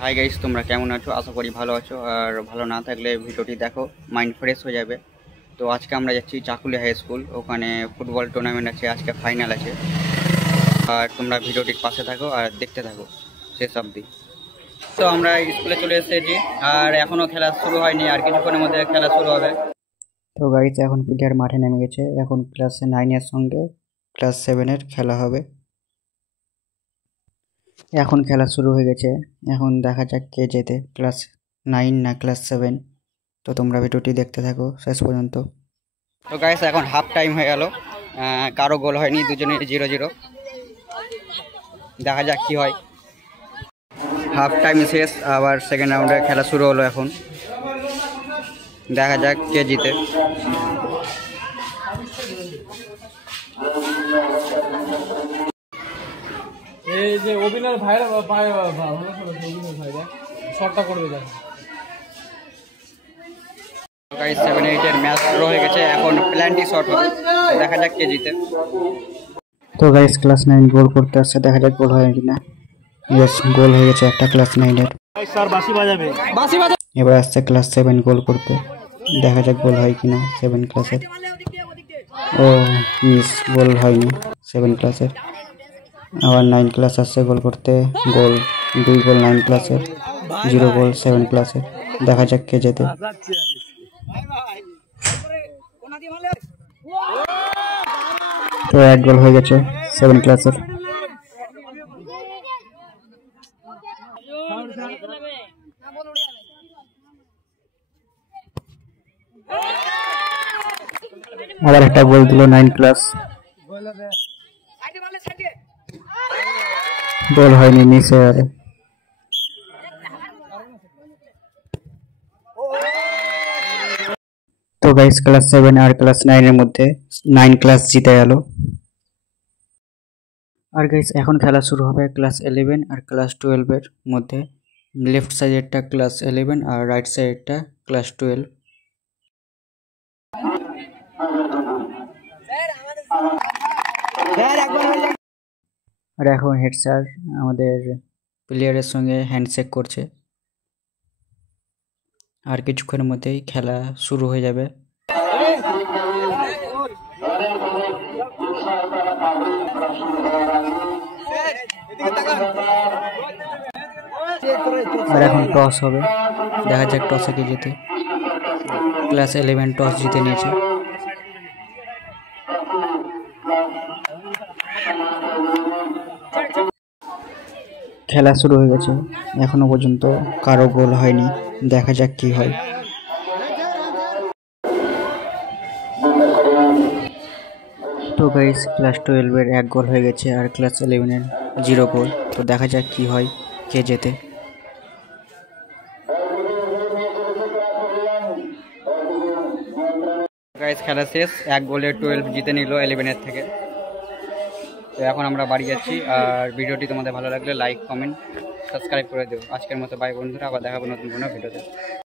Hi guys, তোমরা কেমন আছো? আশা করি ভালো আছো। আর ভালো না থাকলে ভিডিওটি দেখো, মাইন্ড ফ্রেশ হয়ে যাবে। তো আজকে আমরা যাচ্ছি চাকুলি হাই স্কুল, ওখানে ফুটবল টুর্নামেন্ট আছে, আজকে ফাইনাল আছে। আর তোমরা ভিডিওটির পাশে থাকো আর দেখতে থাকো শেষ অবধি। তো আমরা স্কুলে চলে এসেছি আর এখনো খেলা শুরু হয়নি, আর কিছুক্ষণের মধ্যে খেলা শুরু হবে। তো গাইস, এখন প্লেয়ার মাঠে নেমে গেছে। এখন ক্লাস 9-এর সঙ্গে ক্লাস 7-এর খেলা হবে। এখন খেলা শুরু হয়ে গেছে। এখন দেখা যাক কে জেতে, ক্লাস 9 না ক্লাস 7। তো তোমরা ভিডিওটি দেখতে থাকো শেষ পর্যন্ত। তো গাইস, এখন হাফ টাইম হয়ে গেল, কারো গোল হয়নি, দুজনের 0-0। দেখা যাক কি হয়। হাফ টাইম শেষ, আবার সেকেন্ড রাউন্ডে খেলা শুরু হলো। এখন দেখা যাক কে জিতে। এই যে অভিনয় ভাইরা অভিনয় ভাইরা শটটা করবে দেখো। গাইস, 7-8 ম্যাচ শুরু হয়ে গেছে। এখন প্ল্যান্টি শট হবে, দেখা যাক কে জিতে। তো গাইস, ক্লাস 9 গোল করতে আসছে, দেখা যাক গোল হয় কিনা। ইয়েস, গোল হয়ে গেছে একটা ক্লাস 9-এর। স্যার বাঁশি বাজাবে, বাঁশি বাজাবে। এবার আসছে ক্লাস 7 গোল করতে, দেখা যাক গোল হয় কিনা 7 ক্লাসের। ও মিস, গোল হয়নি 7 ক্লাসের। আবার 9 ক্লাস আসছে গোল করতে, গোল 2 গোল 9 ক্লাসের, 0 গোল 7 ক্লাসের। দেখা যাক কে জেতে। তো 1 গোল হয়ে গেছে 7 ক্লাসের। আবার একটা গোল দিল 9 ক্লাস, গোল হয়নি, মিস হয়ে গেল। তো গাইস, ক্লাস 7 আর ক্লাস 9 এর মধ্যে 9 ক্লাস জিতে গেল। আর গাইস, এখন খেলা শুরু হবে ক্লাস 11 আর ক্লাস 12 এর মধ্যে। লেফট সাইডেরটা ক্লাস 11 আর রাইট সাইডেরটা ক্লাস 12। আর এখন হেড স্যার আমাদের প্লেয়ারের সঙ্গে হ্যান্ডশেক করছে। আর কিছুক্ষণের মধ্যেই খেলা শুরু হয়ে যাবে। আর এখন টস হবে, দেখা যাক টসে কে জিতে। ক্লাস 11 টস জিতে নিয়েছে। খেলা শুরু হয়ে গেছে, এখনো পর্যন্ত কারো গোল হয়নি, দেখা যাক কি হয়। তো গাইস, ক্লাস 12 এর 1 গোল হয়ে গেছে আর ক্লাস 11 এর 0 গোল। তো দেখা যাক কি হয়, কে জেতে। গাইস, খেলা শেষ, 1 গোলে 12 জিতে নিল 11 এর থেকে। তো এখন আমরা বাড়ি যাচ্ছি। আর ভিডিওটি তোমাদের ভালো লাগলে লাইক, কমেন্ট, সাবস্ক্রাইব করে দিও। আজকের মতো বাই বন্ধুরা, আবার দেখাবো নতুন কোনো ভিডিওতে।